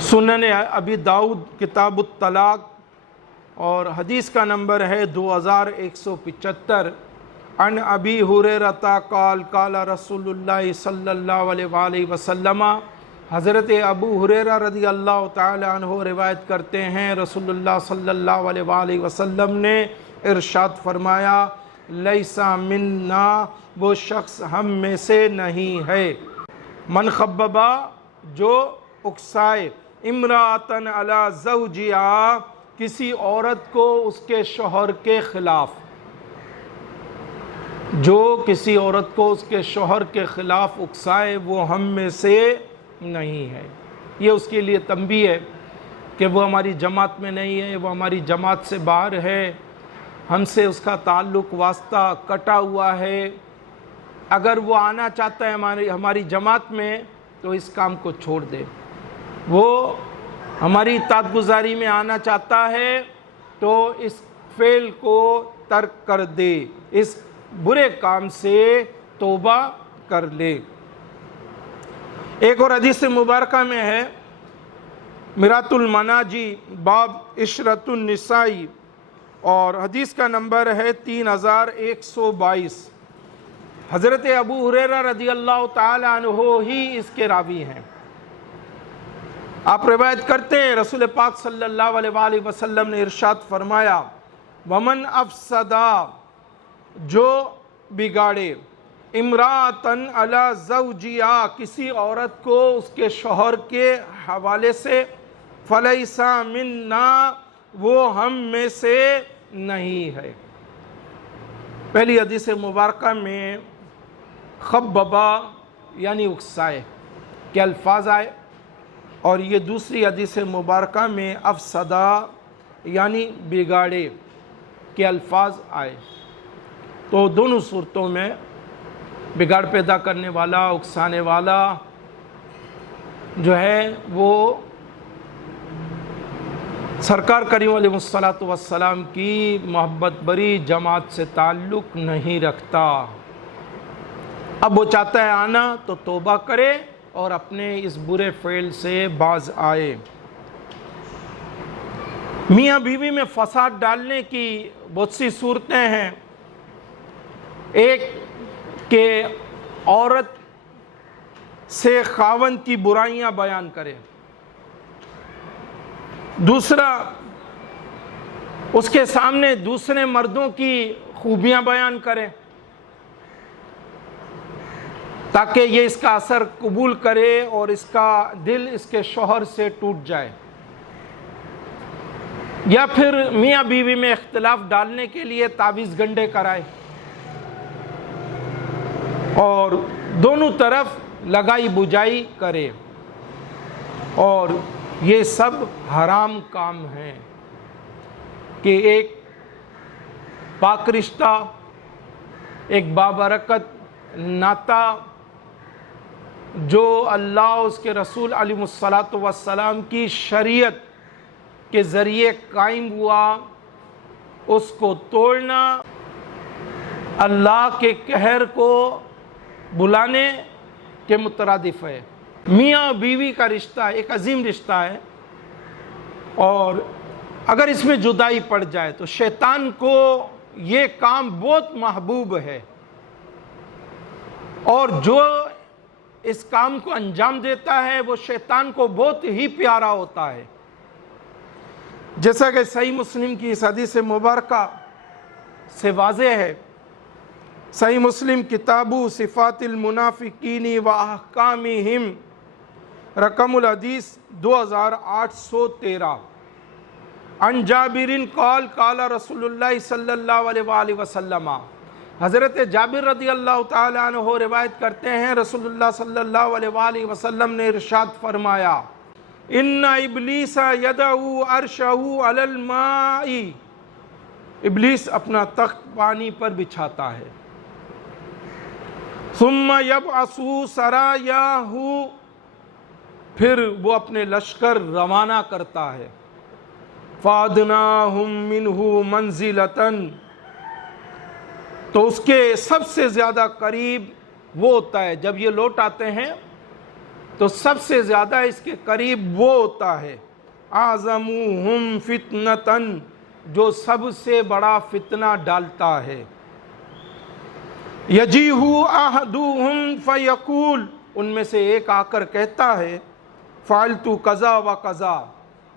سنن ابی داؤد کتاب الطلاق اور حدیث کا نمبر ہے 2175۔ عن ابی ہریرہ قال قال رسول اللہ صلی اللہ علیہ وآلہ وسلم، حضرت ابو ہریرہ رضی اللہ تعالی عنہ روایت کرتے ہیں رسول اللہ صلی اللہ علیہ وآلہ وسلم نے ارشاد فرمایا، لیسا منا، وہ شخص ہم میں سے نہیں ہے، من خببا، جو اکسائے، امراتن علی زوجہا، کسی عورت کو اس کے شوہر کے خلاف، جو کسی عورت کو اس کے شوہر کے خلاف اکسائے وہ ہم میں سے نہیں ہے۔ یہ اس کے لیے تنبیہ ہے کہ وہ ہماری جماعت میں نہیں ہے، وہ ہماری جماعت سے باہر ہے، ہم سے اس کا تعلق واسطہ کٹا ہوا ہے۔ اگر وہ آنا چاہتا ہے ہماری جماعت میں تو اس کام کو چھوڑ دے، وہ ہماری اطاعت گزاری میں آنا چاہتا ہے تو اس فعل کو ترک کر دے، اس برے کام سے توبہ کر لے۔ ایک اور حدیث مبارکہ میں ہے مرات المناجی باب عشرت النساء، اور حدیث کا نمبر ہے 3122۔ حضرت ابو ہریرہ رضی اللہ تعالی عنہ ہی اس کے راوی ہیں۔ آپ روایت کرتے ہیں رسول پاک صلی اللہ علیہ وآلہ وسلم نے ارشاد فرمایا، ومن افسدا، جو بگاڑے، امراتن علی زوجہا، کسی عورت کو اس کے شوہر کے حوالے سے، فلیسا منا، وہ ہم میں سے نہیں ہے۔ پہلی حدیث مبارکہ میں خببا یعنی اکسائے کے الفاظ آئے، اور یہ دوسری حدیث مبارکہ میں افسدہ یعنی بگاڑے کے الفاظ آئے۔ تو دونوں صورتوں میں بگاڑ پیدا کرنے والا، اکسانے والا جو ہے وہ سرکار کریم علیہ الصلوۃ والسلام کی محبت بری جماعت سے تعلق نہیں رکھتا۔ اب وہ چاہتا ہے آنا تو توبہ کرے اور اپنے اس برے فعل سے باز آئے۔ میاں بیوی میں فساد ڈالنے کی بہت سی صورتیں ہیں۔ ایک کہ عورت سے خاوند کی برائیاں بیان کرے، دوسرا اس کے سامنے دوسرے مردوں کی خوبیاں بیان کرے تاکہ یہ اس کا اثر قبول کرے اور اس کا دل اس کے شوہر سے ٹوٹ جائے، یا پھر میاں بیوی میں اختلاف ڈالنے کے لیے تعویذ گنڈے کرائے اور دونوں طرف لگائی بجائی کرے، اور یہ سب حرام کام ہیں کہ ایک پاک رشتہ، ایک بابرکت ناطہ جو اللہ اس کے رسول علیہ الصلوۃ والسلام کی شریعت کے ذریعے قائم ہوا، اس کو توڑنا اللہ کے قہر کو بلانے کے مترادف ہے۔ میاں بیوی کا رشتہ ایک عظیم رشتہ ہے، اور اگر اس میں جدائی پڑ جائے تو شیطان کو یہ کام بہت محبوب ہے، اور جو اس کام کو انجام دیتا ہے وہ شیطان کو بہت ہی پیارا ہوتا ہے۔ جیسا کہ صحیح مسلم کی اس حدیث مبارکہ سے واضح ہے، صحیح مسلم کتاب صفات المنافقین و احکامہم، رقم الحدیث 2813۔ عن جابر قال قال رسول اللہ صلی اللہ علیہ وآلہ وسلم، حضرت جابر رضی اللہ تعالی عنہ روایت کرتے ہیں رسول اللہ صلی اللہ علیہ وآلہ وسلم نے ارشاد فرمایا، ان ابلیس یدعو عرشہ علی الماء، ابلیس اپنا تخت پانی پر بچھاتا ہے، ثم یبعث سرایاہ، پھر وہ اپنے لشکر روانہ کرتا ہے، فادناہم منہ منزلۃ، تو اس کے سب سے زیادہ قریب وہ ہوتا ہے جب یہ لوٹ آتے ہیں تو سب سے زیادہ اس کے قریب وہ ہوتا ہے اعظمہم فتنتاً، جو سب سے بڑا فتنہ ڈالتا ہے۔ یجیہ احدہم فیقول، ان میں سے ایک آ کر کہتا ہے فعلت کذا و کذا،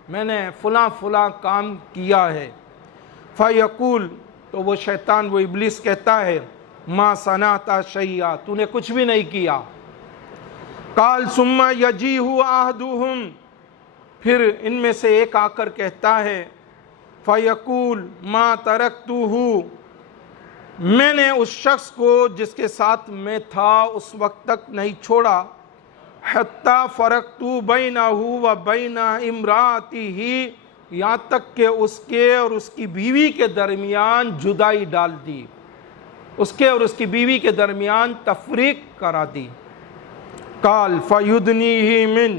میں نے فلاں فلاں کام کیا ہے۔ فیقول، تو وہ شیطان، وہ ابلیس کہتا ہے ما صنعت شیئا، تو نے کچھ بھی نہیں کیا۔ قال ثم یجیہ احدہم، پھر ان میں سے ایک آ کر کہتا ہے فیقول ما ترکتہ، میں نے اس شخص کو جس کے ساتھ میں تھا اس وقت تک نہیں چھوڑا، حتی فرقت بینہ و بین امرأتہ، یہاں تک کہ اس کے اور اس کی بیوی کے درمیان جدائی ڈال دی، اس کے اور اس کی بیوی کے درمیان تفریق کرا دی۔ قال فیدنیہ من،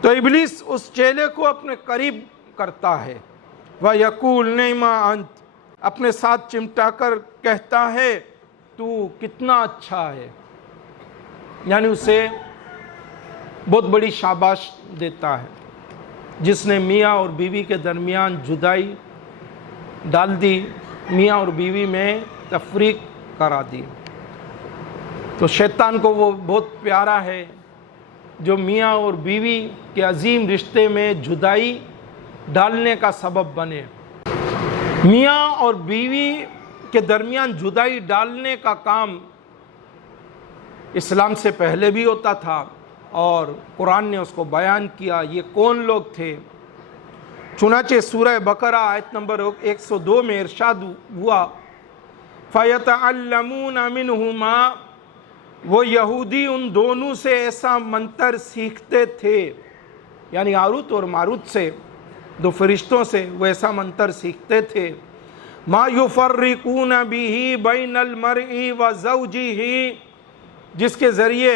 تو ابلیس اس چیلے کو اپنے قریب کرتا ہے، وَيَقُولُ نِعْمَ أَنْتَ، اپنے ساتھ چمٹا کر کہتا ہے تو کتنا اچھا ہے، یعنی اسے بہت بڑی شاباش دیتا ہے، جس نے میاں اور بیوی کے درمیان جدائی ڈال دی، میاں اور بیوی میں تفریق کرا دی۔ تو شیطان کو وہ بہت پیارا ہے جو میاں اور بیوی کے عظیم رشتے میں جدائی ڈالنے کا سبب بنے۔ میاں اور بیوی کے درمیان جدائی ڈالنے کا کام اسلام سے پہلے بھی ہوتا تھا اور قرآن نے اس کو بیان کیا۔ یہ کون لوگ تھے؟ چنانچہ سورہ بقرہ آیت نمبر 102 میں ارشاد ہوا فَيَتَعَلَّمُونَ مِنْهُمَا، وہ یہودی ان دونوں سے ایسا منتر سیکھتے تھے، یعنی ہاروت اور ماروت سے، دو فرشتوں سے وہ ایسا منتر سیکھتے تھے، ما یفرقون بہ بین المرء وزوجہ، جس کے ذریعے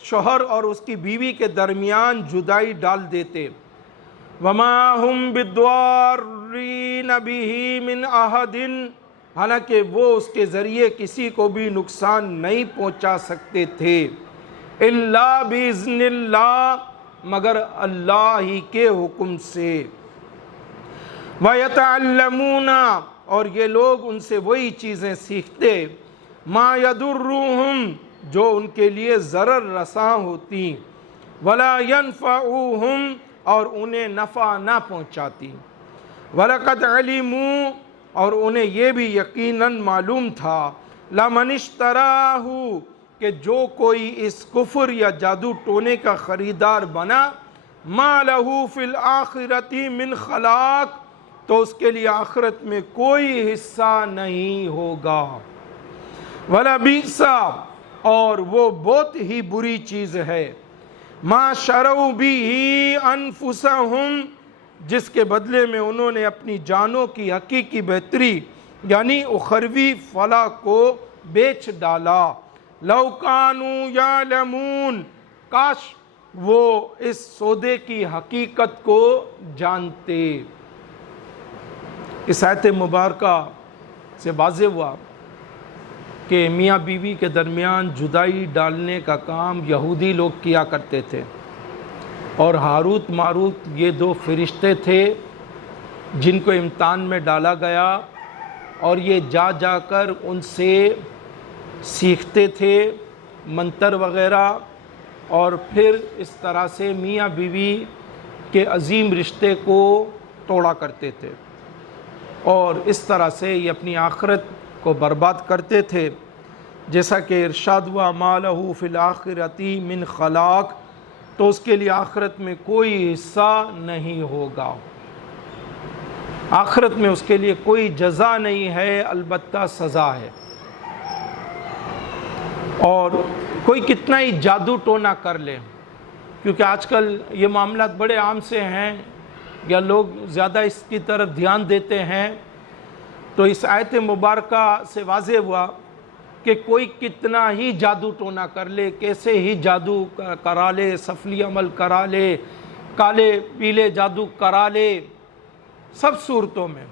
شوہر اور اس کی بیوی کے درمیان جدائی ڈال دیتے، وما ہم بالضارین بہ من احد، حالانکہ وہ اس کے ذریعے کسی کو بھی نقصان نہیں پہنچا سکتے تھے، الا باذن اللہ، مگر اللہ ہی کے حکم سے، وَيَتَعَلَّمُونَ، اور یہ لوگ ان سے وہی چیزیں سیکھتے، مَا يَضُرُّهُمْ، جو ان کے لیے ضرر رساں ہوتی، وَلَا يَنْفَعُهُمْ، اور انہیں نفع نہ پہنچاتی، وَلَقَدْ عَلِمُوا، اور انہیں یہ بھی یقیناً معلوم تھا، لَمَنِ اشْتَرَاهُ، کہ جو کوئی اس کفر یا جادو ٹونے کا خریدار بنا، مَا لَهُ فِي الْآخِرَةِ مِنْ خَلَاقٍ، تو اس کے لیے آخرت میں کوئی حصہ نہیں ہوگا، وَلَبِئْسَ، اور وہ بہت ہی بری چیز ہے، مَا شَرَوْا بِهِ أَنفُسَهُمْ، جس کے بدلے میں انہوں نے اپنی جانوں کی حقیقی بہتری یعنی اخروی فلاح کو بیچ ڈالا، لَوْ كَانُوا يَعْلَمُونَ، کاش وہ اس سودے کی حقیقت کو جانتے۔ اس آیت مبارکہ سے واضح ہوا کہ میاں بیوی کے درمیان جدائی ڈالنے کا کام یہودی لوگ کیا کرتے تھے، اور ہاروت ماروت یہ دو فرشتے تھے جن کو امتحان میں ڈالا گیا، اور یہ جا جا کر ان سے سیکھتے تھے منتر وغیرہ، اور پھر اس طرح سے میاں بیوی کے عظیم رشتے کو توڑا کرتے تھے، اور اس طرح سے یہ اپنی آخرت کو برباد کرتے تھے، جیسا کہ ارشاد ہوا ما لہ فی الآخرۃ من خلاق، تو اس کے لیے آخرت میں کوئی حصہ نہیں ہوگا، آخرت میں اس کے لیے کوئی جزا نہیں ہے، البتہ سزا ہے۔ اور کوئی کتنا ہی جادو ٹونا کر لے، کیونکہ آج کل یہ معاملات بڑے عام سے ہیں یا لوگ زیادہ اس کی طرف دھیان دیتے ہیں، تو اس آیت مبارکہ سے واضح ہوا کہ کوئی کتنا ہی جادو ٹونا کر لے، کیسے ہی جادو کرا لے، سفلی عمل کرا لے، کالے پیلے جادو کرا لے، سب صورتوں میں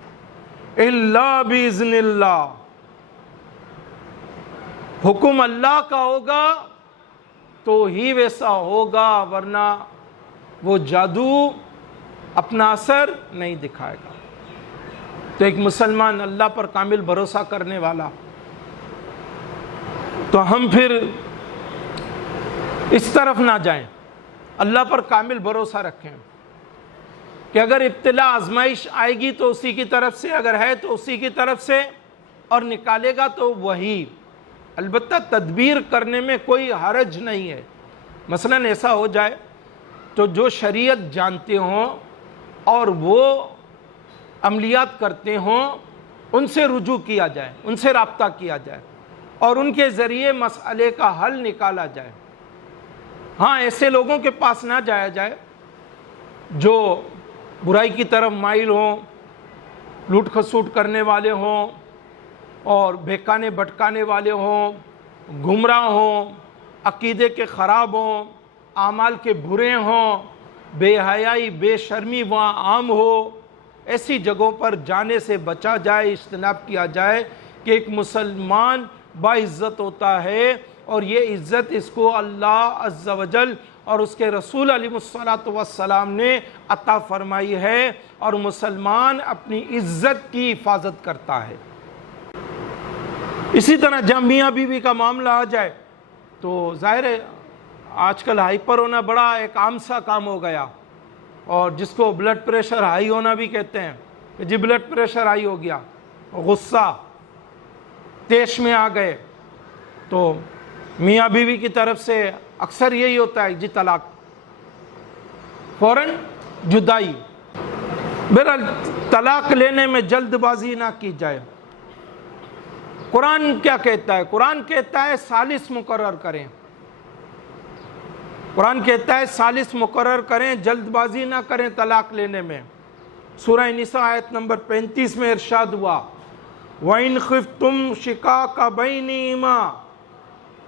الا باذن اللہ، حکم اللہ کا ہوگا تو ہی ویسا ہوگا، ورنہ وہ جادو اپنا اثر نہیں دکھائے گا۔ تو ایک مسلمان اللہ پر کامل بھروسہ کرنے والا، تو ہم پھر اس طرف نہ جائیں، اللہ پر کامل بھروسہ رکھیں کہ اگر ابتلا آزمائش آئے گی تو اسی کی طرف سے، اگر ہے تو اسی کی طرف سے، اور نکالے گا تو وہی۔ البتہ تدبیر کرنے میں کوئی حرج نہیں ہے۔ مثلا ایسا ہو جائے تو جو شریعت جانتے ہوں اور وہ عملیات کرتے ہوں، ان سے رجوع کیا جائے، ان سے رابطہ کیا جائے اور ان کے ذریعے مسئلے کا حل نکالا جائے۔ ہاں، ایسے لوگوں کے پاس نہ جایا جائے جو برائی کی طرف مائل ہوں، لوٹ کھسوٹ کرنے والے ہوں اور بہکانے بھٹکانے والے ہوں، گمراہ ہوں، عقیدے کے خراب ہوں، اعمال کے برے ہوں، بے حیائی بے شرمی وہاں عام ہو۔ ایسی جگہوں پر جانے سے بچا جائے، اجتناب کیا جائے کہ ایک مسلمان باعزت ہوتا ہے، اور یہ عزت اس کو اللہ عز و جل اور اس کے رسول علیہ الصلوۃ نے عطا فرمائی ہے، اور مسلمان اپنی عزت کی حفاظت کرتا ہے۔ اسی طرح جب میاں بیوی کا معاملہ آ جائے تو ظاہر ہے آج کل ہائپر ہونا بڑا ایک عام سا کام ہو گیا، اور جس کو بلڈ پریشر ہائی ہونا بھی کہتے ہیں کہ جی بلڈ پریشر ہائی ہو گیا، غصہ تیش میں آ گئے، تو میاں بیوی کی طرف سے اکثر یہی ہوتا ہے، جی طلاق، فوراً جدائی۔ بہرحال طلاق لینے میں جلد بازی نہ کی جائے۔ قرآن کیا کہتا ہے؟ قرآن کہتا ہے ثالث مقرر کریں، قرآن کہتا ہے ثالث مقرر کریں، جلد بازی نہ کریں طلاق لینے میں۔ سورہ نساء آیت نمبر 35 میں ارشاد ہوا، وَإِنْ خِفْتُمْ شِقَاقَ بَيْنِهِمَا،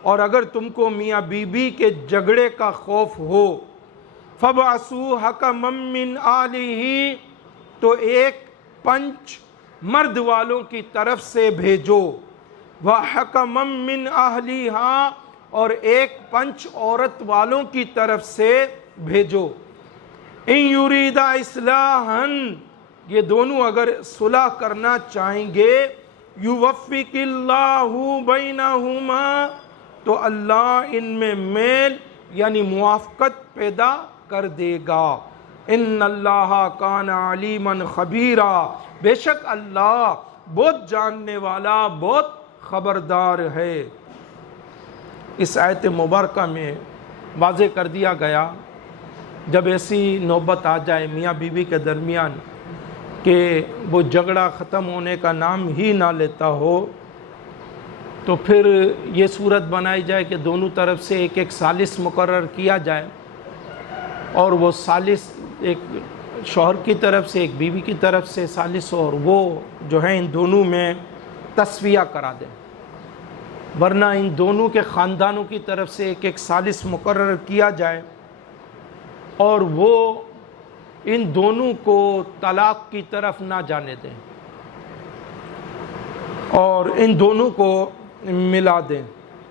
اور اگر تم کو میاں بیوی کے جھگڑے کا خوف ہو، فَبْعَثُوا حَكَمًا مِّنْ أَهْلِهِ، تو ایک پنچ مرد والوں کی طرف سے بھیجو، وَحَكَمًا مِّنْ أَهْلِهَا، اور ایک پنچ عورت والوں کی طرف سے بھیجو، إِن يُرِيدَ إِصْلَاحًا، یہ دونوں اگر صلح کرنا چاہیں گے، يُوَفِّقِ اللَّهُ بَيْنَهُمَا، تو اللہ ان میں میل یعنی موافقت پیدا کر دے گا۔ ان اللہ کان علیما خبیرا، بے شک اللہ بہت جاننے والا، بہت خبردار ہے۔ اس آیت مبارکہ میں واضح کر دیا گیا، جب ایسی نوبت آ جائے میاں بیوی کے درمیان کہ وہ جھگڑا ختم ہونے کا نام ہی نہ لیتا ہو، تو پھر یہ صورت بنائی جائے کہ دونوں طرف سے ایک ایک ثالث مقرر کیا جائے، اور وہ ثالث ایک شوہر کی طرف سے، ایک بیوی کی طرف سے ثالث، اور وہ جو ہے ان دونوں میں تسویہ کرا دیں، ورنہ ان دونوں کے خاندانوں کی طرف سے ایک ایک ثالث مقرر کیا جائے، اور وہ ان دونوں کو طلاق کی طرف نہ جانے دیں، اور ان دونوں کو ملا دیں،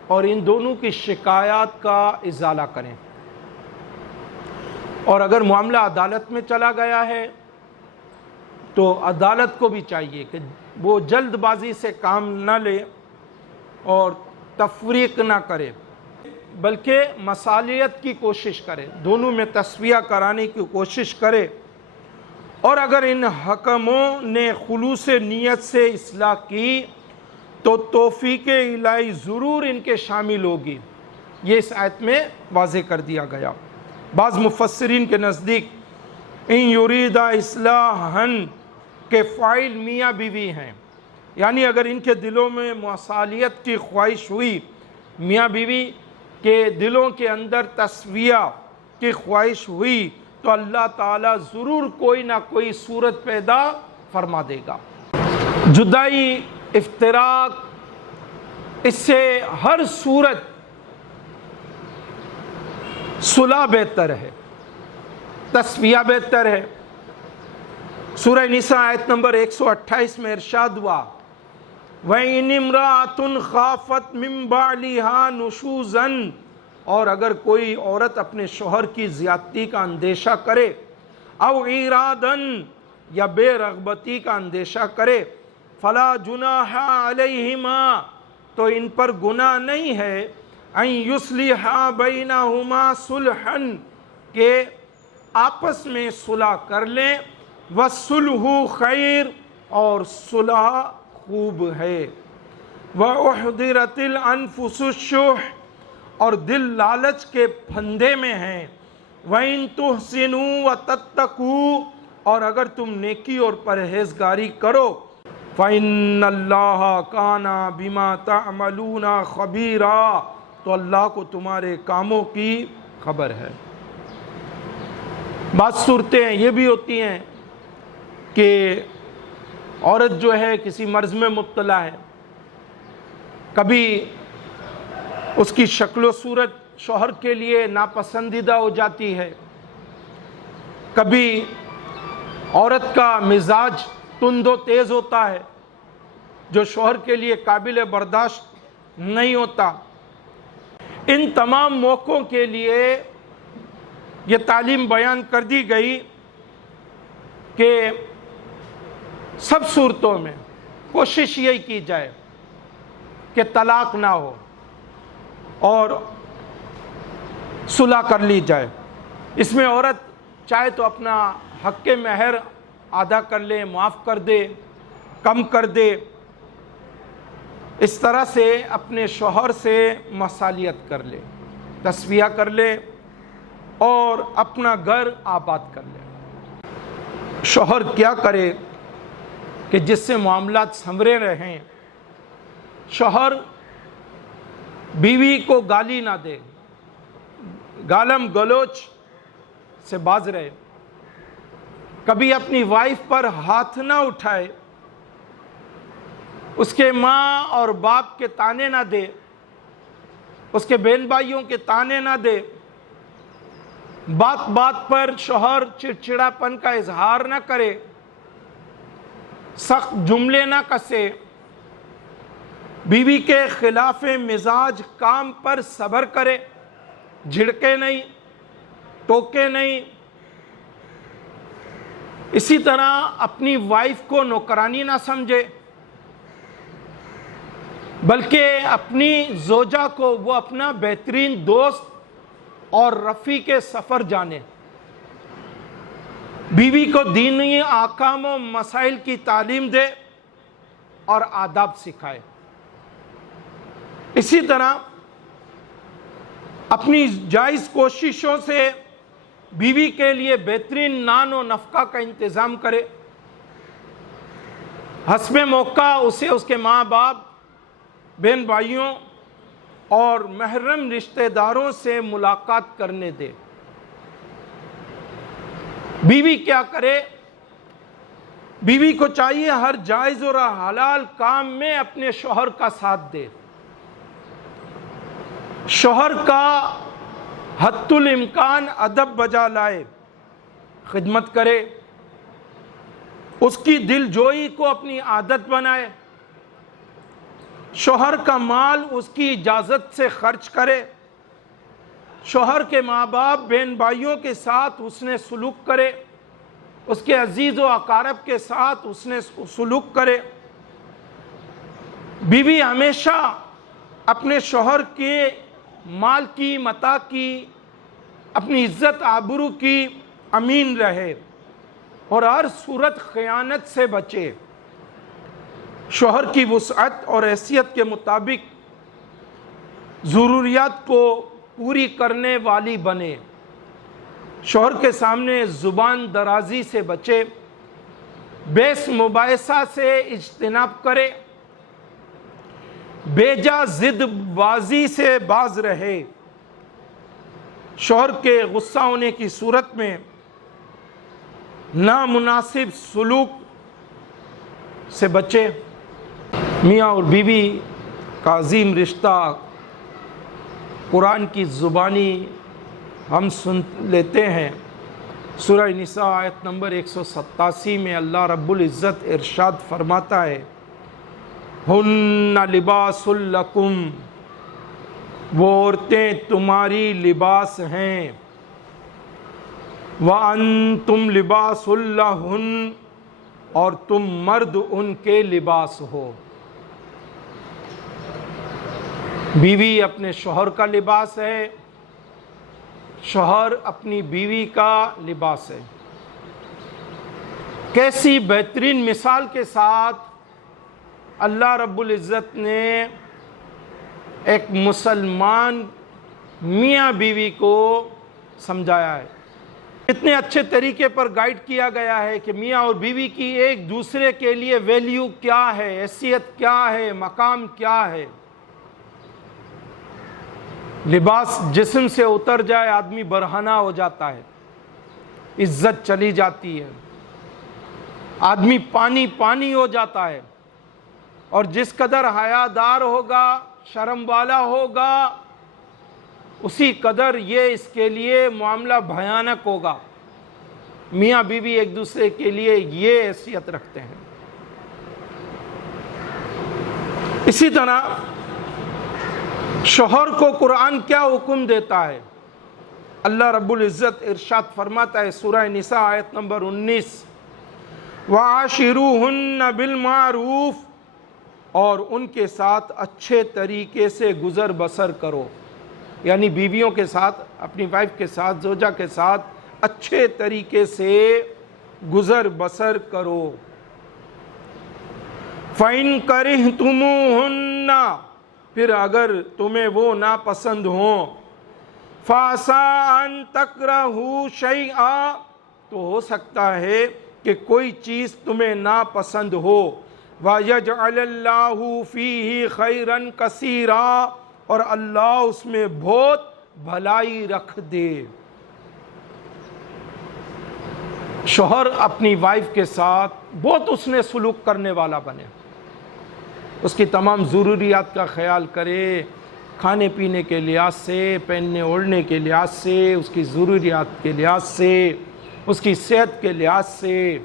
اور ان دونوں کی شکایات کا ازالہ کریں۔ اور اگر معاملہ عدالت میں چلا گیا ہے تو عدالت کو بھی چاہیے کہ وہ جلد بازی سے کام نہ لے اور تفریق نہ کرے، بلکہ مصالحت کی کوشش کرے، دونوں میں تسویہ کرانے کی کوشش کرے، اور اگر ان حکموں نے خلوص نیت سے اصلاح کی تو توفیق الہی ضرور ان کے شامل ہوگی۔ یہ اس آیت میں واضح کر دیا گیا۔ بعض مفسرین کے نزدیک ان یرید اصلاحا کے فاعل میاں بیوی ہیں، یعنی اگر ان کے دلوں میں مصالحت کی خواہش ہوئی، میاں بیوی کے دلوں کے اندر تسویہ کی خواہش ہوئی، تو اللہ تعالیٰ ضرور کوئی نہ کوئی صورت پیدا فرما دے گا۔ جدائی، افتراق، اس سے ہر صورت صلح بہتر ہے، تسویہ بہتر ہے۔ سورہ نساء آیت نمبر 128 میں ارشاد ہوا، وَإِنِ امْرَأَةٌ خَافَتْ مِن بَعْلِهَا نُشُوزًا اور اگر کوئی عورت اپنے شوہر کی زیادتی کا اندیشہ کرے، او ایرادن یا بے رغبتی کا اندیشہ کرے، فلا جناح علیہما تو ان پر گناہ نہیں ہے، ان یصلحا بینہما صلحا کہ آپس میں صلح کر لیں، والصلح خیر اور صلح خوب ہے، وَأُحْضِرَتِ الْأَنفُسُ الشُّحَّ اور دل لالچ کے پھندے میں ہیں، وَإِن تُحْسِنُوا وَتَتَّقُوا اور اگر تم نیکی اور پرہیزگاری کرو، فَإِنَّ اللَّهَ كَانَ بِمَا تَعْمَلُونَ خَبِيرًا تو اللہ کو تمہارے کاموں کی خبر ہے۔ بعض صورتیں یہ بھی ہوتی ہیں کہ عورت جو ہے کسی مرض میں مبتلا ہے، کبھی اس کی شکل و صورت شوہر کے لیے ناپسندیدہ ہو جاتی ہے، کبھی عورت کا مزاج تند و تیز ہوتا ہے جو شوہر کے لیے قابل برداشت نہیں ہوتا۔ ان تمام موقعوں کے لیے یہ تعلیم بیان کر دی گئی کہ سب صورتوں میں کوشش یہی کی جائے کہ طلاق نہ ہو اور صلح کر لی جائے۔ اس میں عورت چاہے تو اپنا حق مہر ادا کر لے، معاف کر دے، کم کر دے، اس طرح سے اپنے شوہر سے مصالحت کر لے، تسویہ کر لے اور اپنا گھر آباد کر لے۔ شوہر کیا کرے کہ جس سے معاملات سنورے رہیں؟ شوہر بیوی کو گالی نہ دے، گالم گلوچ سے باز رہے، کبھی اپنی وائف پر ہاتھ نہ اٹھائے، اس کے ماں اور باپ کے تانے نہ دے، اس کے بہن بھائیوں کے تانے نہ دے، بات بات پر شوہر چڑچڑاپن کا اظہار نہ کرے، سخت جملے نہ کسے، بیوی کے خلاف مزاج کام پر صبر کرے، جھڑکے نہیں، ٹوکے نہیں۔ اسی طرح اپنی وائف کو نوکرانی نہ سمجھے، بلکہ اپنی زوجہ کو وہ اپنا بہترین دوست اور رفیق سفر جانے، بیوی کو دینی احکام و مسائل کی تعلیم دے اور آداب سکھائے۔ اسی طرح اپنی جائز کوششوں سے بیوی کے لیے بہترین نان و نفقہ کا انتظام کرے، حسب موقع اسے اس کے ماں باپ، بہن بھائیوں اور محرم رشتہ داروں سے ملاقات کرنے دے۔ بیوی کیا کرے؟ بیوی کو چاہیے ہر جائز اور حلال کام میں اپنے شوہر کا ساتھ دے، شوہر کا حد الامکان ادب بجا لائے، خدمت کرے، اس کی دل جوئی کو اپنی عادت بنائے، شوہر کا مال اس کی اجازت سے خرچ کرے، شوہر کے ماں باپ بہن بھائیوں کے ساتھ حسن سلوک کرے، اس کے عزیز و اقارب کے ساتھ حسن سلوک کرے۔ بیوی ہمیشہ اپنے شوہر کے مال کی، متاع کی، اپنی عزت آبرو کی امین رہے اور ہر صورت خیانت سے بچے، شوہر کی وسعت اور حیثیت کے مطابق ضروریات کو پوری کرنے والی بنے، شوہر کے سامنے زبان درازی سے بچے، بحث مباحثہ سے اجتناب کرے، بیجا ضد بازی سے باز رہے، شوہر کے غصہ ہونے کی صورت میں نامناسب سلوک سے بچے۔ میاں اور بیوی کا عظیم رشتہ قرآن کی زبانی ہم سن لیتے ہیں۔ سورہ نساء آیت نمبر 187 میں اللہ رب العزت ارشاد فرماتا ہے، ہن لباس لکم وہ عورتیں تمہاری لباس ہیں، وَأَنْتُمْ لِبَاسٌ لَهُنَّ، اور تم مرد ان کے لباس ہو۔ بیوی اپنے شوہر کا لباس ہے، شوہر اپنی بیوی کا لباس ہے۔ کیسی بہترین مثال کے ساتھ اللہ رب العزت نے ایک مسلمان میاں بیوی کو سمجھایا ہے، اتنے اچھے طریقے پر گائیڈ کیا گیا ہے کہ میاں اور بیوی کی ایک دوسرے کے لیے ویلیو کیا ہے، حیثیت کیا ہے، مقام کیا ہے۔ لباس جسم سے اتر جائے آدمی برہنہ ہو جاتا ہے، عزت چلی جاتی ہے، آدمی پانی پانی ہو جاتا ہے، اور جس قدر حیادار ہوگا، شرم والا ہوگا، اسی قدر یہ اس کے لیے معاملہ بھیانک ہوگا۔ میاں بیوی ایک دوسرے کے لیے یہ حیثیت رکھتے ہیں۔ اسی طرح شوہر کو قرآن کیا حکم دیتا ہے؟ اللہ رب العزت ارشاد فرماتا ہے سورہ نساء آیت نمبر 19، وَعَاشِرُوهُنَّ بِالْمَعْرُوفِ، اور ان کے ساتھ اچھے طریقے سے گزر بسر کرو، یعنی بیویوں کے ساتھ، اپنی وائف کے ساتھ، زوجہ کے ساتھ اچھے طریقے سے گزر بسر کرو۔ فَإِن كَرِهْتُمُوهُنَّ، پھر اگر تمہیں وہ ناپسند ہوں، فَعَسَىٰ أَن تَكْرَهُوا شَيْئًا، تو ہو سکتا ہے کہ کوئی چیز تمہیں ناپسند ہو، وَيَجْعَلَ اللَّهُ فِيهِ خَيْرًا كَثِيرًا، اور اللہ اس میں بہت بھلائی رکھ دے۔ شوہر اپنی وائف کے ساتھ بہت اس نے سلوک کرنے والا بنے، اس کی تمام ضروریات کا خیال کرے، کھانے پینے کے لحاظ سے، پہننے اوڑھنے کے لحاظ سے، اس کی ضروریات کے لحاظ سے، اس کی صحت کے لحاظ سے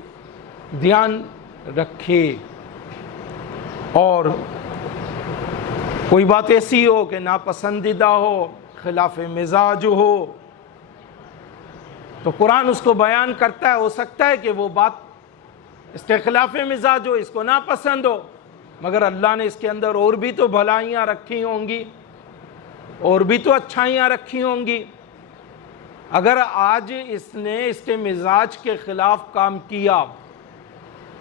دھیان رکھے۔ اور کوئی بات ایسی ہو کہ ناپسندیدہ ہو، خلاف مزاج ہو، تو قرآن اس کو بیان کرتا ہے۔ ہو سکتا ہے کہ وہ بات اس کے خلاف مزاج ہو، اس کو ناپسند ہو، مگر اللہ نے اس کے اندر اور بھی تو بھلائیاں رکھی ہوں گی، اور بھی تو اچھائیاں رکھی ہوں گی۔ اگر آج اس نے اس کے مزاج کے خلاف کام کیا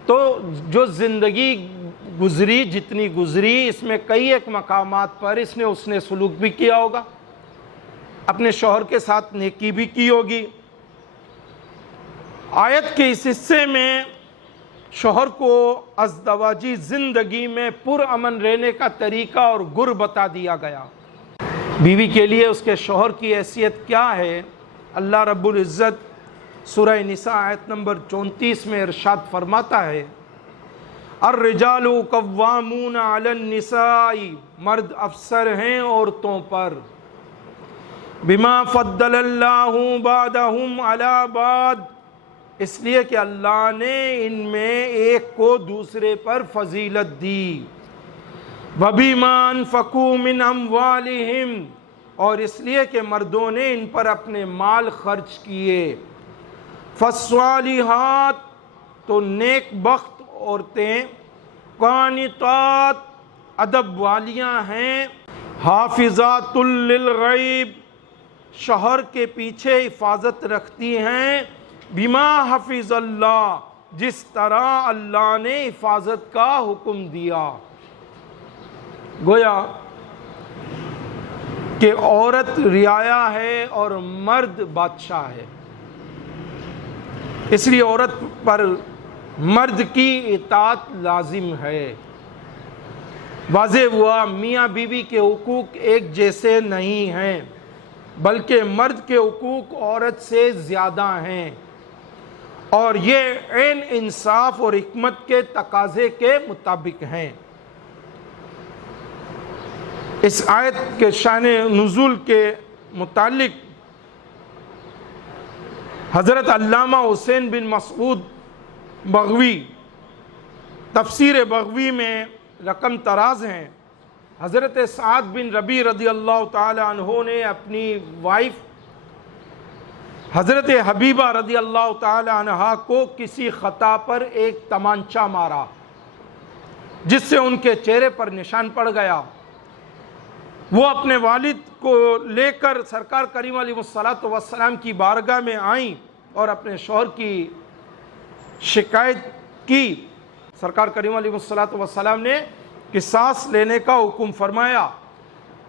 تو جو زندگی گزری، جتنی گزری، اس میں کئی ایک مقامات پر اس نے سلوک بھی کیا ہوگا، اپنے شوہر کے ساتھ نیکی بھی کی ہوگی۔ آیت کے اس حصے میں شوہر کو ازدواجی زندگی میں پرامن رہنے کا طریقہ اور گر بتا دیا گیا۔ بیوی کے لیے اس کے شوہر کی حیثیت کیا ہے؟ اللہ رب العزت سورہ نساء آیت نمبر 34 میں ارشاد فرماتا ہے، الرجال قوامون علی النساء، مرد افسر ہیں عورتوں پر، بما فضل اللہ بعضهم علی بعض، اس لیے کہ اللہ نے ان میں ایک کو دوسرے پر فضیلت دی، وَبِمَا أَنفَقُوا مِنْ أَمْوَالِهِمْ، اور اس لیے کہ مردوں نے ان پر اپنے مال خرچ کیے۔ فَالصَّالِحَاتُ، تو نیک بخت عورتیں، قانتات، ادب والیاں ہیں، حافظات للغیب، شوہر کے پیچھے حفاظت رکھتی ہیں، بما حفظ اللہ، جس طرح اللہ نے حفاظت کا حکم دیا۔ گویا کہ عورت رعایا ہے اور مرد بادشاہ ہے، اس لیے عورت پر مرد کی اطاعت لازم ہے۔ واضح ہوا میاں بیوی کے حقوق ایک جیسے نہیں ہیں، بلکہ مرد کے حقوق عورت سے زیادہ ہیں، اور یہ عین انصاف اور حکمت کے تقاضے کے مطابق ہیں۔ اس آیت کے شان نزول کے متعلق حضرت علامہ حسین بن مسعود بغوی تفسیر بغوی میں رقم طراز ہیں، حضرت سعد بن ربیع رضی اللہ تعالی عنہ نے اپنی وائف حضرت حبیبہ رضی اللہ تعالی عنہا کو کسی خطا پر ایک تمانچہ مارا جس سے ان کے چہرے پر نشان پڑ گیا۔ وہ اپنے والد کو لے کر سرکار کریم علیہ الصلوۃ والسلام کی بارگاہ میں آئیں اور اپنے شوہر کی شکایت کی۔ سرکار کریم علیہ الصلوۃ والسلام نے قصاص لینے کا حکم فرمایا۔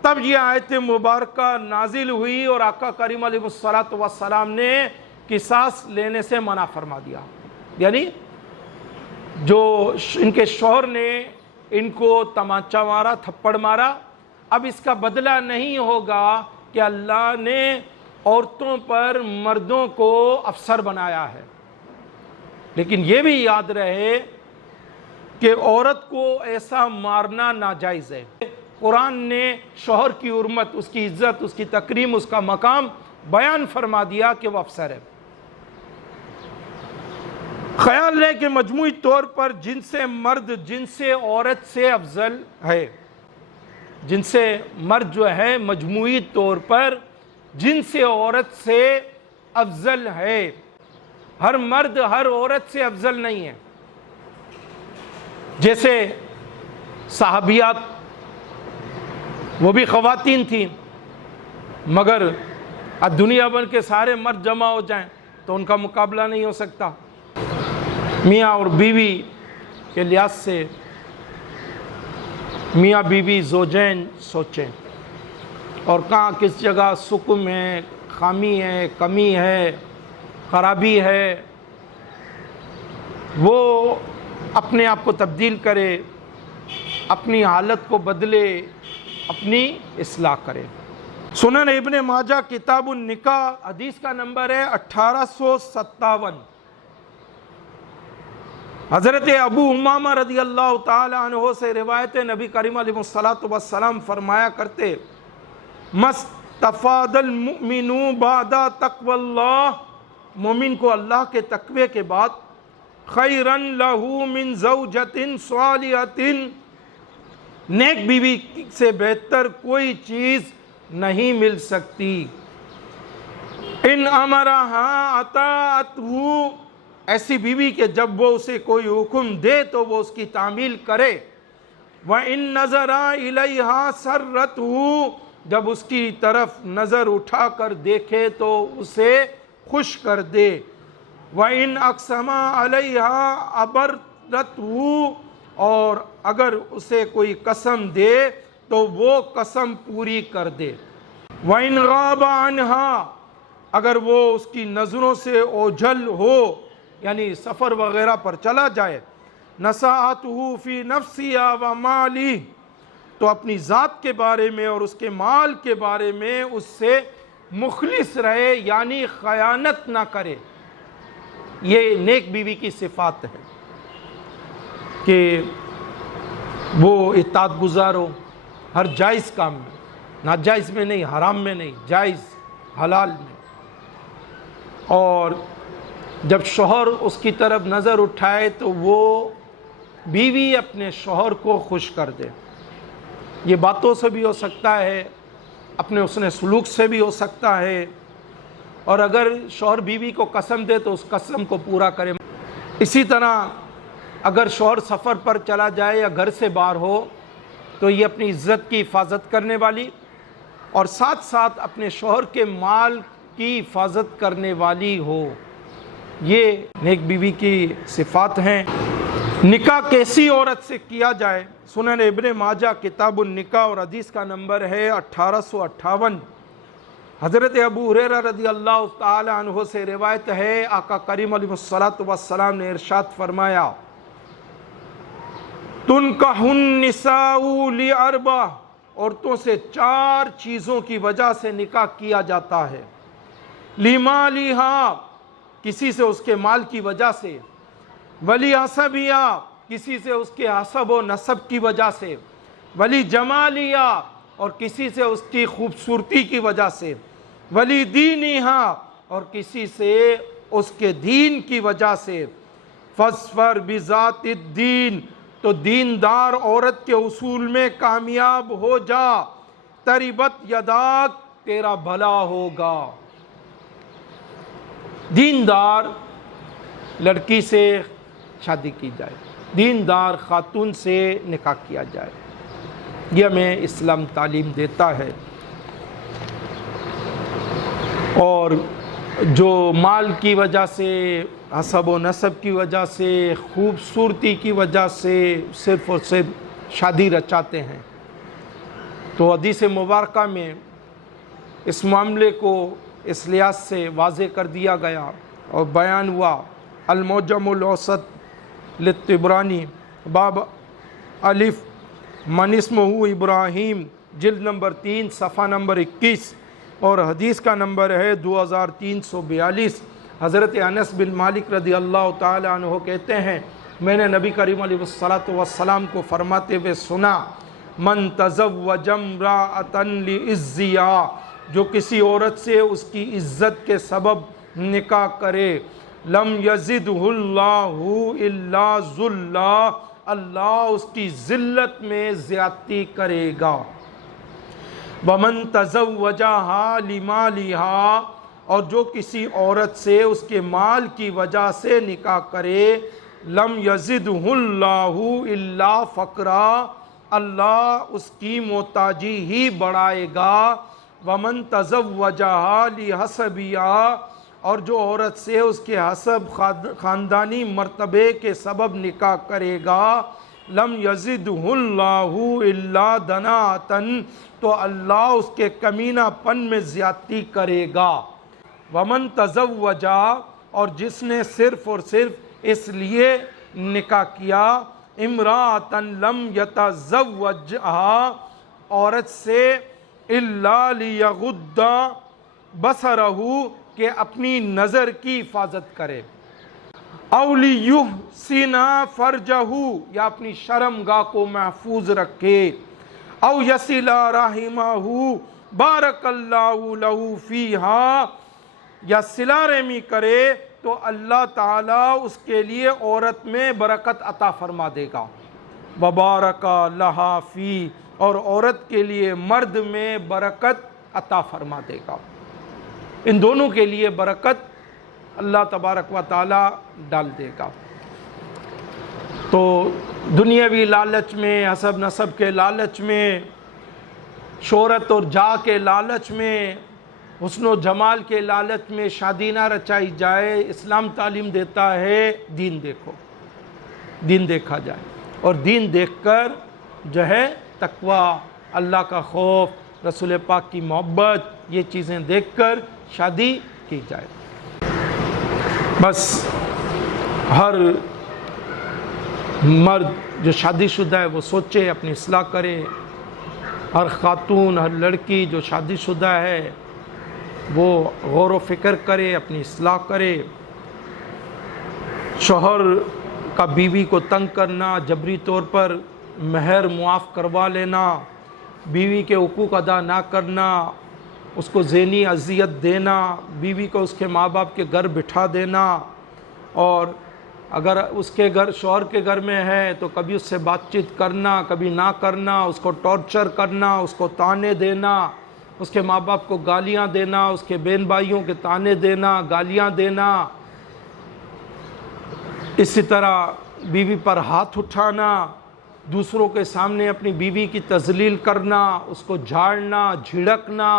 تب یہ آیت مبارکہ نازل ہوئی اور آقا کریم علیہ الصلوۃ والسلام نے قصاص لینے سے منع فرما دیا، یعنی جو ان کے شوہر نے ان کو تمانچہ مارا، تھپڑ مارا، اب اس کا بدلہ نہیں ہوگا کہ اللہ نے عورتوں پر مردوں کو افسر بنایا ہے، لیکن یہ بھی یاد رہے کہ عورت کو ایسا مارنا ناجائز ہے۔ قرآن نے شوہر کی حرمت، اس کی عزت، اس کی تکریم، اس کا مقام بیان فرما دیا کہ وہ افسر ہے۔ خیال ہے کہ مجموعی طور پر جن سے مرد جن سے عورت سے افضل ہے، جن سے مرد جو ہے مجموعی طور پر جن سے عورت سے افضل ہے، ہر مرد ہر عورت سے افضل نہیں ہے۔ جیسے صحابیات وہ بھی خواتین تھیں، مگر دنیا بھر کے سارے مرد جمع ہو جائیں تو ان کا مقابلہ نہیں ہو سکتا۔ میاں اور بیوی کے لحاظ سے میاں بیوی زوجین سوچیں، اور کہاں کس جگہ سکم ہے، خامی ہے، کمی ہے، خرابی ہے، وہ اپنے آپ کو تبدیل کرے، اپنی حالت کو بدلے، اپنی اصلاح کرے۔ سنن ابن ماجہ کتاب النکاح حدیث کا نمبر ہے 1857۔ حضرت ابو امامہ رضی اللہ تعالی عنہ سے روایت نبی کریم علیہ الصلوۃ والسلام فرمایا کرتے، مستفاد المؤمن بعد تقوی اللہ، مومن کو اللہ کے تقوی کے بعد خیرن لہ من زوجۃ صالحۃ، نیک بیوی سے بہتر کوئی چیز نہیں مل سکتی۔ ان امرہا اطاعتہ، ایسی بیوی کہ جب وہ اسے کوئی حکم دے تو وہ اس کی تعمیل کرے۔ وَإِن نَظَرَ إِلَيْهَا سَرَّتْهُ، جب اس کی طرف نظر اٹھا کر دیکھے تو اسے خوش کر دے۔ وَإِنْ أَقْسَمَ عَلَيْهَا أَبَرَّتْهُ، اور اگر اسے کوئی قسم دے تو وہ قسم پوری کر دے۔ وَإِنْ غَابَ عَنْهَا، اگر وہ اس کی نظروں سے اوجھل ہو، یعنی سفر وغیرہ پر چلا جائے، نَصَحَتْهُ فِي نَفْسِهَا وَمَالِهِ، تو اپنی ذات کے بارے میں اور اس کے مال کے بارے میں اس سے مخلص رہے، یعنی خیانت نہ کرے۔ یہ نیک بیوی کی صفات ہے کہ وہ اطاعت گزار ہو ہر جائز کام میں، ناجائز میں نہیں، حرام میں نہیں، جائز حلال میں۔ اور جب شوہر اس کی طرف نظر اٹھائے تو وہ بیوی اپنے شوہر کو خوش کر دے۔ یہ باتوں سے بھی ہو سکتا ہے، اپنے حسن سلوک سے بھی ہو سکتا ہے، اور اگر شوہر بیوی کو قسم دے تو اس قسم کو پورا کرے۔ اسی طرح اگر شوہر سفر پر چلا جائے یا گھر سے باہر ہو تو یہ اپنی عزت کی حفاظت کرنے والی اور ساتھ ساتھ اپنے شوہر کے مال کی حفاظت کرنے والی ہو۔ یہ نیک بیوی کی صفات ہیں۔ نکاح کیسی عورت سے کیا جائے؟ سنن ابن ماجہ کتاب النکاح اور حدیث کا نمبر ہے 1858۔ حضرت ابو ہریرہ رضی اللہ تعالی عنہ سے روایت ہے، آقا کریم علیہ الصلوۃ والسلام نے ارشاد فرمایا، تنکح النساء لاربع، عورتوں سے 4 چیزوں کی وجہ سے نکاح کیا جاتا ہے۔ لمالہا، کسی سے اس کے مال کی وجہ سے، ولحسبہا، کسی سے اس کے حسب و نسب کی وجہ سے، ولجمالہا، اور کسی سے اس کی خوبصورتی کی وجہ سے، ولدینہا، اور کسی سے اس کے دین کی وجہ سے۔ فاظفر بذات الدین، تو دیندار عورت کے اصول میں کامیاب ہو جا، تربت یداک، تیرا بھلا ہوگا۔ دیندار لڑکی سے شادی کی جائے، دیندار خاتون سے نکاح کیا جائے، یہ ہمیں اسلام تعلیم دیتا ہے۔ اور جو مال کی وجہ سے، حسب و نسب کی وجہ سے، خوبصورتی کی وجہ سے صرف اور صرف شادی رچاتے ہیں، تو حدیث مبارکہ میں اس معاملے کو اس لحاظ سے واضح کر دیا گیا اور بیان ہوا۔ المعجم الاوسط للطبرانی، باب الف من اسمہ ابراہیم، جلد نمبر 3 صفحہ نمبر 21، اور حدیث کا نمبر ہے 2342۔ حضرت انس بن مالک رضی اللہ تعالی عنہ کہتے ہیں، میں نے نبی کریم علیہ الصلوۃ والسلام کو فرماتے ہوئے سنا، من تزوج امرأۃ لعزها، جو کسی عورت سے اس کی عزت کے سبب نکاح کرے، لم یزدہ اللہ الا ذلا، اللہ اس کی ذلت میں زیادتی کرے گا۔ ومن تزوجها لمالها، اور جو کسی عورت سے اس کے مال کی وجہ سے نکاح کرے، لم یزدہ اللہ الا فقرا، اللہ اس کی محتاجی ہی بڑھائے گا۔ ومن تزوجها لحسبها، اور جو عورت سے اس کے حسب خاندانی مرتبے کے سبب نکاح کرے گا، لم یزدہ اللہ الا دناءۃ، تو اللہ اس کے کمینہ پن میں زیادتی کرے گا۔ ومن تزوجا، اور جس نے صرف اور صرف اس لیے نکاح کیا، امرأۃ لم یتزوجها، عورت سے، الا لیغض بصرہ، کہ اپنی نظر کی حفاظت کرے، او لیحسن فرجہ، یا اپنی شرمگاہ کو محفوظ رکھے، او یصل رحمہ بارک اللہ لہ فیہا، یا صلہ رحمی کرے تو اللہ تعالیٰ اس کے لیے عورت میں برکت عطا فرما دے گا۔ وبارک لہا فی، اور عورت کے لیے مرد میں برکت عطا فرما دے گا، ان دونوں کے لیے برکت اللہ تبارک و تعالیٰ ڈال دے گا۔ تو دنیاوی لالچ میں، حسب نسب کے لالچ میں، شہرت اور جاہ کے لالچ میں، حسن و جمال کے لالچ میں شادی نہ رچائی جائے۔ اسلام تعلیم دیتا ہے دین دیکھو، دین دیکھا جائے، اور دین دیکھ کر جو ہے تقوی، اللہ کا خوف، رسول پاک کی محبت، یہ چیزیں دیکھ کر شادی کی جائے۔ بس ہر مرد جو شادی شدہ ہے وہ سوچے، اپنی اصلاح کرے، ہر خاتون، ہر لڑکی جو شادی شدہ ہے وہ غور و فکر کرے، اپنی اصلاح کرے۔ شوہر کا بیوی کو تنگ کرنا، جبری طور پر مہر معاف کروا لینا، بیوی کے حقوق ادا نہ کرنا، اس کو ذہنی اذیت دینا، بیوی کو اس کے ماں باپ کے گھر بٹھا دینا، اور اگر اس کے گھر، شوہر کے گھر میں ہے تو کبھی اس سے بات چیت کرنا، کبھی نہ کرنا، اس کو ٹارچر کرنا، اس کو طعنے دینا، اس کے ماں باپ کو گالیاں دینا، اس کے بہن بھائیوں کے طعنے دینا، گالیاں دینا، اسی طرح بیوی پر ہاتھ اٹھانا، دوسروں کے سامنے اپنی بیوی کی تذلیل کرنا، اس کو جھاڑنا، جھڑکنا،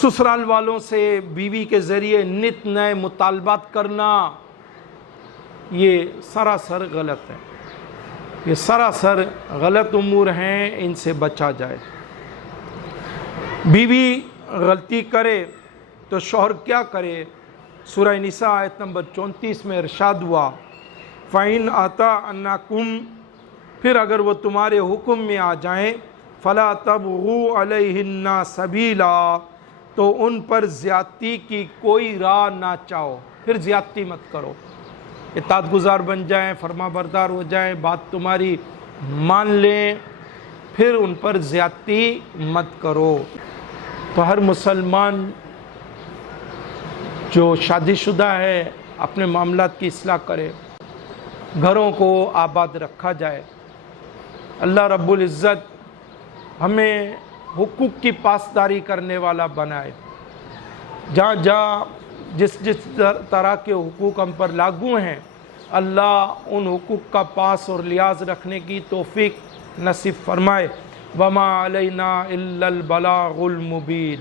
سسرال والوں سے بیوی کے ذریعے نت نئے مطالبات کرنا، یہ سراسر غلط ہے، یہ سراسر غلط امور ہیں، ان سے بچا جائے۔ بیوی غلطی کرے تو شوہر کیا کرے؟ سورہ نساء آیت نمبر 34 میں ارشاد ہوا، فَإِنْ أَطَعْنَكُمْ، پھر اگر وہ تمہارے حکم میں آ جائیں، فَلَا تَبْغُوا عَلَيْهِنَّ سَبِيلًا، تو ان پر زیادتی کی کوئی راہ نہ چاہو، پھر زیادتی مت کرو، اطاعت گزار بن جائیں، فرما بردار ہو جائیں، بات تمہاری مان لیں، پھر ان پر زیادتی مت کرو۔ تو ہر مسلمان جو شادی شدہ ہے اپنے معاملات کی اصلاح کرے، گھروں کو آباد رکھا جائے۔ اللہ رب العزت ہمیں حقوق کی پاسداری کرنے والا بنائے۔ جہاں جہاں جس طرح کے حقوق ہم پر لاگو ہیں، اللہ ان حقوق کا پاس اور لحاظ رکھنے کی توفیق نصیب فرمائے۔ وما علینا الا البلاغ المبین۔